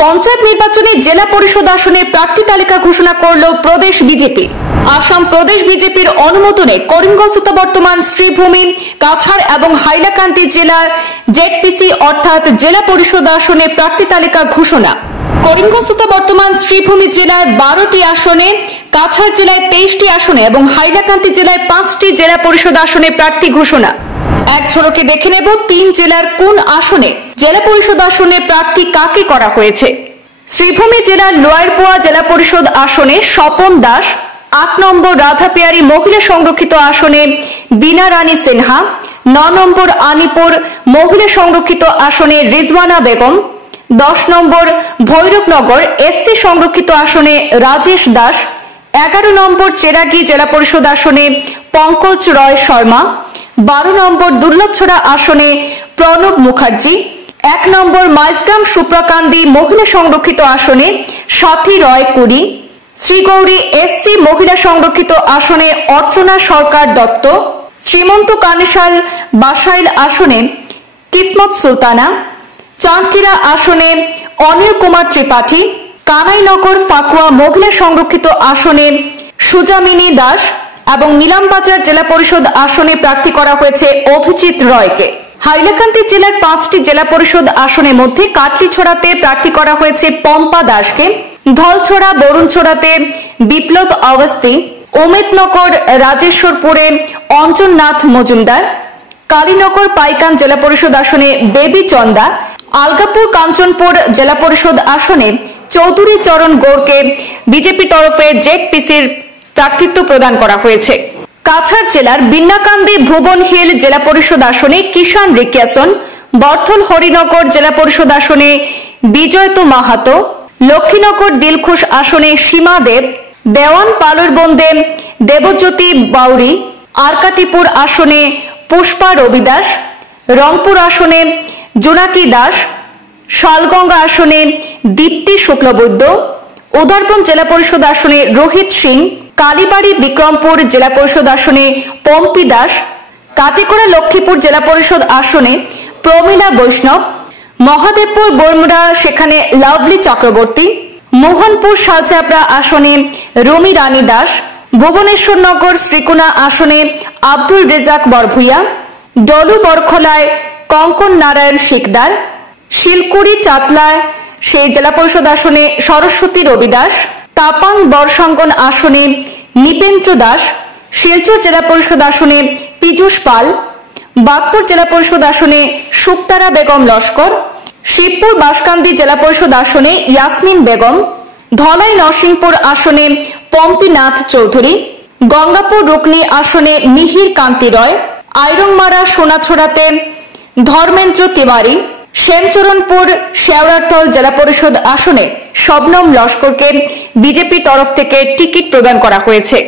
পঞ্চায়েত নির্বাচনে জেলা পরিষদ আসনের প্রার্থী তালিকা ঘোষণা করল প্রদেশ বিজেপি। আসাম প্রদেশ বিজেপির অনুমোদনে করিমগঞ্জ বর্তমান শ্রীভূমি, কাছাড় এবং হাইলাকান্দি জেলার জেডপিসি অর্থাৎ জেলা পরিষদ আসনের প্রার্থী তালিকা ঘোষণা। করিমগঞ্জ বর্তমান শ্রীভূমি জেলায় 12টি আসনে, কাছাড় জেলায় 23টি আসনে এবং হাইলাকান্দি জেলায় 5টি জেলা পরিষদ আসনে প্রার্থী ঘোষণা। এক ঝলকে দেখে নেব 3 জেলার কোন আসনে জেলা পরিষদ আসনে প্রার্থী কাকে করা হয়েছে। শ্রীভূমি জেলার লোয়ারপোয়া জেলা পরিষদ আসনে স্বপন দাস, 8 নম্বর রাধাপিয়ারি মহিলা সংরক্ষিত আসনে বীণা রানী সিনহা, 9 নম্বর আনিপুর মহিলা সংরক্ষিত আসনে রিজওয়ানা বেগম, 10 নম্বর ভৈরবনগর এসসি সংরক্ষিত আসনে রাজেশ দাস, 11 নম্বর চেরাগি জেলা পরিষদ আসনে পঙ্কজ রয় শর্মা, 12 নম্বর দুর্লভছড়া আসনে প্রণব মুখার্জি, 1 নম্বর মাইজগ্রাম সুপ্রাকান্দি মহিলা সংরক্ষিত আসনে সাথী রয় কুড়ি, শ্রীগৌরী এসসি মহিলা সংরক্ষিত আসনে অর্চনা সরকার দত্ত, শ্রীমন্ত কানেশাল বাসাইল আসনে কিসমত সুলতানা, চাঁদকিরা আসনে অনিল কুমার ত্রিপাঠী, কানাইনগর ফাকুয়া মহিলা সংরক্ষিত আসনে সুজামিনী দাস এবং নিলামবাজার জেলা পরিষদ আসনে প্রার্থী করা হয়েছে অভিজিৎ রয়কে। হাইলাকান্দি জেলার 5টি জেলা পরিষদ আসনের মধ্যে কাটলিছড়াতে প্রার্থী করা হয়েছে পম্পা দাসকে, ধলছড়া বরুণছড়াতে বিপ্লব অবস্থি, অমিতনগর রাজেশ্বরপুরে অঞ্জননাথ মজুমদার, কালীনগর পাইকান জেলা পরিষদ আসনে বেবি চন্দা, আলগাপুর কাঞ্চনপুর জেলা পরিষদ আসনে চৌধুরী চরণ গৌরকে বিজেপি তরফে জেডপিসির প্রার্থিত্ব প্রদান করা হয়েছে। কাছাড় জেলার বিন্নাকান্দি ভুবন হিল জেলা পরিষদ আসনে কিষান রিকিয়াসন, বর্থল হরিনগর জেলা পরিষদ আসনে বিজয়ত মাহাতো, লক্ষ্মীনগর দিলখুশ আসনে সীমা দেব, দেওয়ান পালুরবন্দে দেবজ্যোতি বাউরি, আরকাটিপুর আসনে পুষ্পা রবিদাস, রংপুর আসনে জোনাকি দাস, শালগঙ্গা আসনে দীপ্তি শুক্লবৈদ্য, উদারবন জেলা পরিষদ আসনে রোহিত সিং, কালীবাড়ি বিক্রমপুর জেলা পরিষদ আসনে পম্পি দাস, কাটিকোড়া লক্ষ্মীপুর জেলা পরিষদ আসনে প্রমীলা বৈষ্ণব, মহাদেবপুর বর্মুড়া সেখানে লাভলি চক্রবর্তী, মোহনপুর শালচাপড়া আসনে রমি রানী দাস, ভুবনেশ্বরনগর শ্রীকোনা আসনে আব্দুল রেজাক বরভুইয়া, ডলু বরখলায় কঙ্কন নারায়ণ শিকদার, শিলকুড়ি চাতলায় সেই জেলা পরিষদ আসনে সরস্বতী রবি দাস, তাপাং বরসাঙ্গন আসনে নিপেন্দ্র দাস, শিলচর জেলা পরিষদ আসনে পীযূষ পাল, বাগপুর জেলা পরিষদ আসনে শুকতারা বেগম লস্কর, শিবপুর বাসকান্দি জেলা পরিষদ আসনে ইয়াসমিন বেগম, ধলাই নরসিংপুর আসনে পম্পিনাথ চৌধুরী, গঙ্গাপুর রুকনি আসনে মিহির কান্তি রয়, আইরংমারা সোনাছড়াতে ধর্মেন্দ্র তিওয়ারি, শ্যামচরণপুর শেওড়াতল জেলা পরিষদ আসনে শবনম লস্করকে বিজেপি তরফ থেকে টিকিট প্রদান করা হয়েছে।